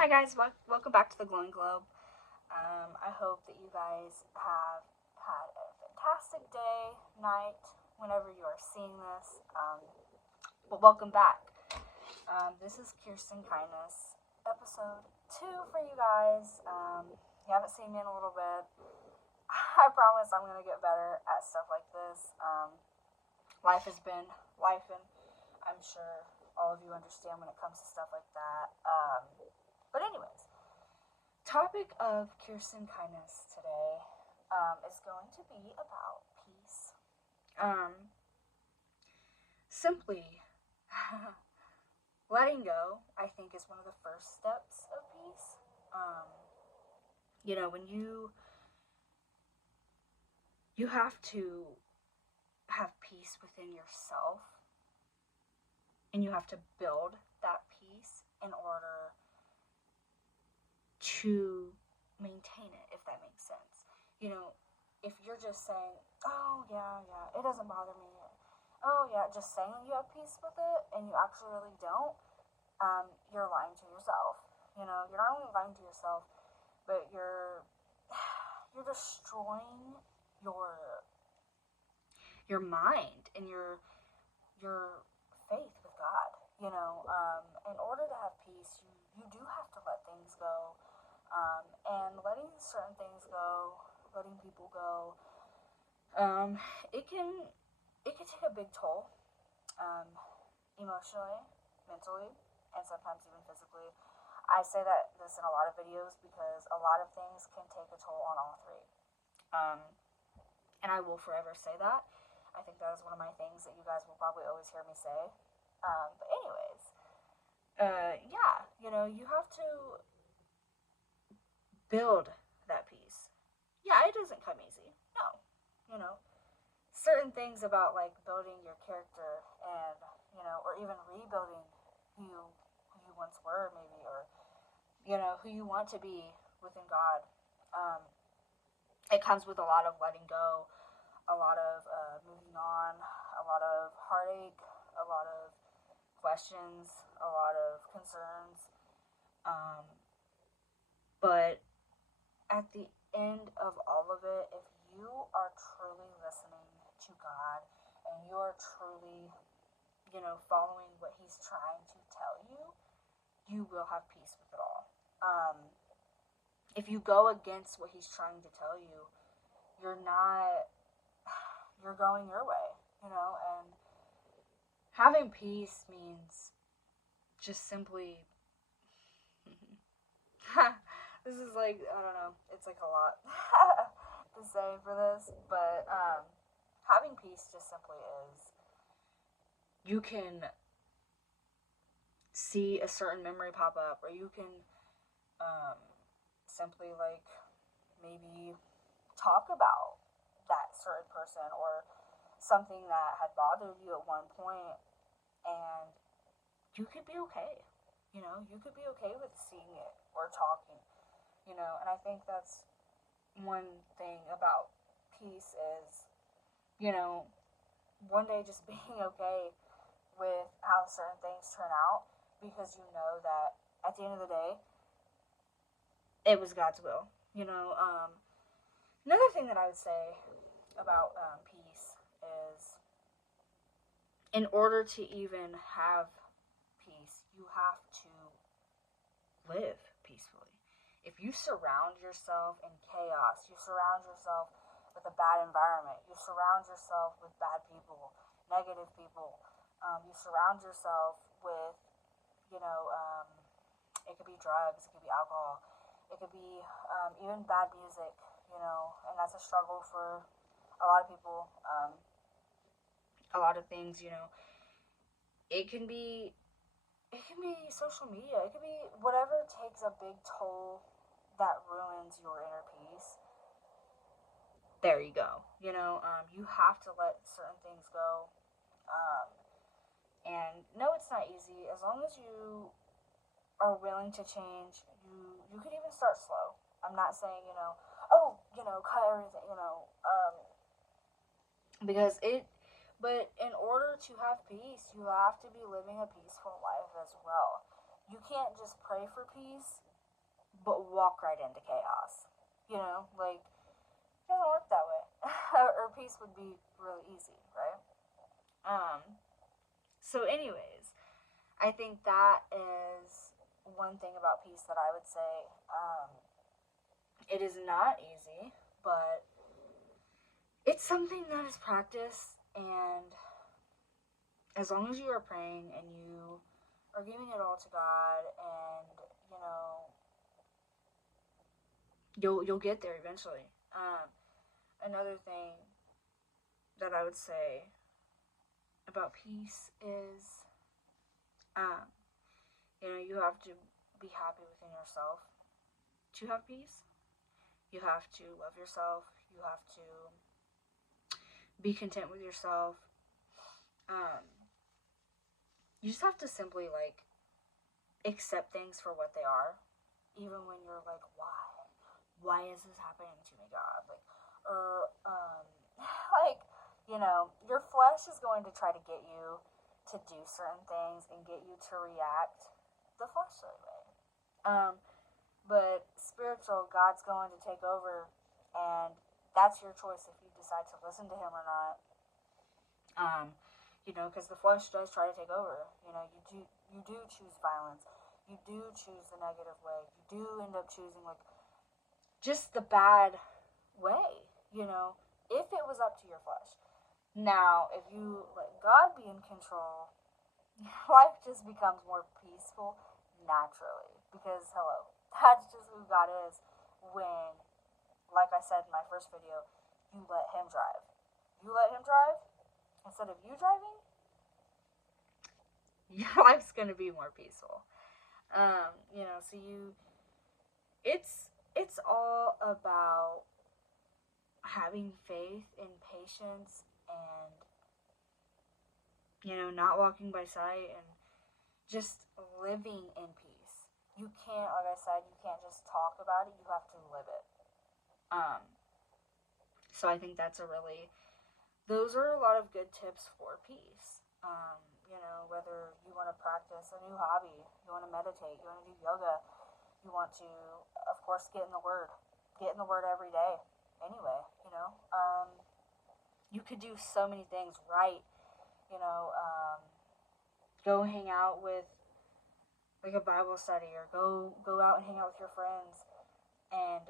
Hi guys, welcome back to the Glowing Globe. I hope that you guys have had a fantastic day, night, whenever you are seeing this. But welcome back. This is Kierston Kindess, episode 2 for you guys. You haven't seen me in a little bit. I promise I'm going to get better at stuff like this. Life has been life, and I'm sure all of you understand when it comes to stuff like that. But anyways, topic of Kierston Kindness today is going to be about peace. Simply letting go, I think, is one of the first steps of peace. When you have to have peace within yourself, and you have to build that peace in order to maintain it, if that makes sense. If you're just saying, oh, yeah, it doesn't bother me, oh, yeah, just saying you have peace with it, and you actually really don't, you're lying to yourself. You're not only lying to yourself, but you're destroying your mind and your faith with God. In order to have peace, you do have to let things go. And letting certain things go, letting people go, it can take a big toll, emotionally, mentally, and sometimes even physically. I say this in a lot of videos because a lot of things can take a toll on all three. And I will forever say that. I think that is one of my things that you guys will probably always hear me say. But anyways, you have to build that peace. Yeah, it doesn't come easy. No. Certain things about like building your character and, or even rebuilding who you once were maybe, or, who you want to be within God. It comes with a lot of letting go, a lot of moving on, a lot of heartache, a lot of questions, a lot of concerns. But at the end of all of it, if you are truly listening to God and you are truly, following what He's trying to tell you, you will have peace with it all. If you go against what He's trying to tell you, you're going your way, and having peace means just simply this is like, I don't know, it's like a lot to say for this, but having peace just simply is, you can see a certain memory pop up, or you can simply like maybe talk about that certain person or something that had bothered you at one point, and you could be okay. You could be okay with seeing it or talking, and I think that's one thing about peace is, one day just being okay with how certain things turn out, because you know that at the end of the day, it was God's will. Another thing that I would say about peace is, in order to even have peace, you have to live peacefully. If you surround yourself in chaos, you surround yourself with a bad environment, you surround yourself with bad people, negative people, you surround yourself with, it could be drugs, it could be alcohol, it could be even bad music, and that's a struggle for a lot of people. A lot of things, it can be social media, it could be whatever takes a big toll that ruins your inner peace. There you go. You have to let certain things go. And no, it's not easy. As long as you are willing to change, you could even start slow. I'm not saying, cut everything, because but in order to have peace, you have to be living a peaceful life as well. you can't just pray for peace, but walk right into chaos. Like, it doesn't work that way. Or peace would be really easy, right? So anyways, I think that is one thing about peace that I would say. It is not easy, but it's something that is practiced, and as long as you are praying and you are giving it all to God, and you'll get there eventually. Another thing that I would say about peace is, you have to be happy within yourself to have peace. You have to love yourself. You have to be content with yourself. You just have to simply, like, accept things for what they are, even when you're like, why is this happening to me, God? Like, or like, your flesh is going to try to get you to do certain things and get you to react the fleshly way. But spiritual, God's going to take over, and that's your choice if you decide to listen to Him or not. Because the flesh does try to take over. You do choose violence. You do choose the negative way. You do end up choosing, like, just the bad way, if it was up to your flesh. Now, if you let God be in control, life just becomes more peaceful naturally. Because, hello, that's just who God is when, like I said in my first video, you let Him drive. You let Him drive instead of you driving, your life's going to be more peaceful. So it's all about having faith and patience and, not walking by sight and just living in peace. You can't, like I said, you can't just talk about it, you have to live it. So I think those are a lot of good tips for peace. Whether you want to practice a new hobby, you want to meditate, you want to do yoga, you want to, of course, get in the Word every day. Anyway, you could do so many things right. Go hang out with, like, a Bible study, or go out and hang out with your friends and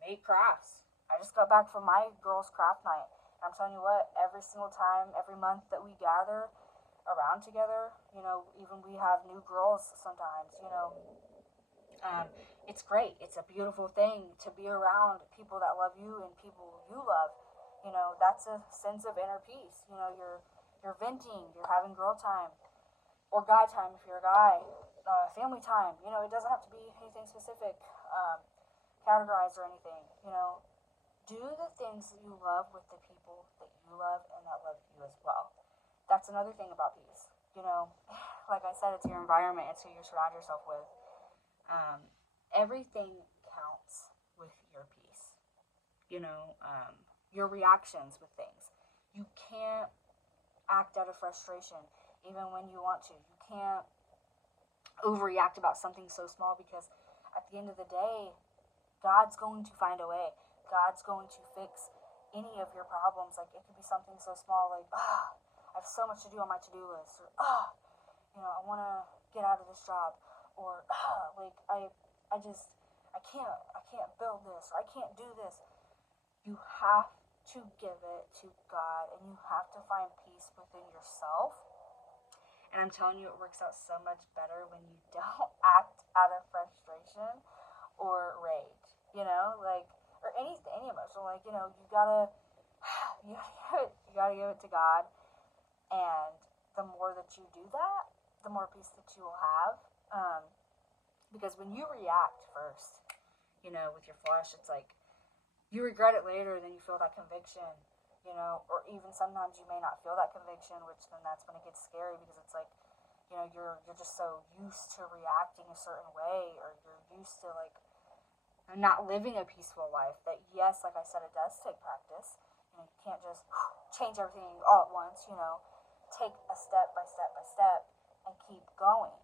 make crafts. I just got back from my girls' craft night. I'm telling you what, every single time, every month that we gather around together, even we have new girls sometimes, it's great. It's a beautiful thing to be around people that love you and people you love. That's a sense of inner peace. You're venting, you're having girl time, or guy time if you're a guy, family time. It doesn't have to be anything specific, categorized or anything. Do the things that you love with the people that you love and that love you as well. That's another thing about peace. Like I said, it's your environment. It's who you surround yourself with. Everything counts with your peace. Your reactions with things. You can't act out of frustration even when you want to. You can't overreact about something so small, because at the end of the day, God's going to find a way. God's going to fix any of your problems. Like, it could be something so small, like, I have so much to do on my to-do list, or I want to get out of this job, or like, I can't build this, or I can't do this. You have to give it to God, and you have to find peace within yourself. And I'm telling you, it works out so much better when you don't act out of frustration or rage, or any emotion. Like, you gotta give it to God, and the more that you do that, the more peace that you will have. Because when you react first, with your flesh, it's like you regret it later, then you feel that conviction, or even sometimes you may not feel that conviction, which then that's when it gets scary, because it's like, you're just so used to reacting a certain way, or you're used to, like, not living a peaceful life, that, yes, like I said, it does take practice. You can't just change everything all at once. Take a step by step by step and keep going.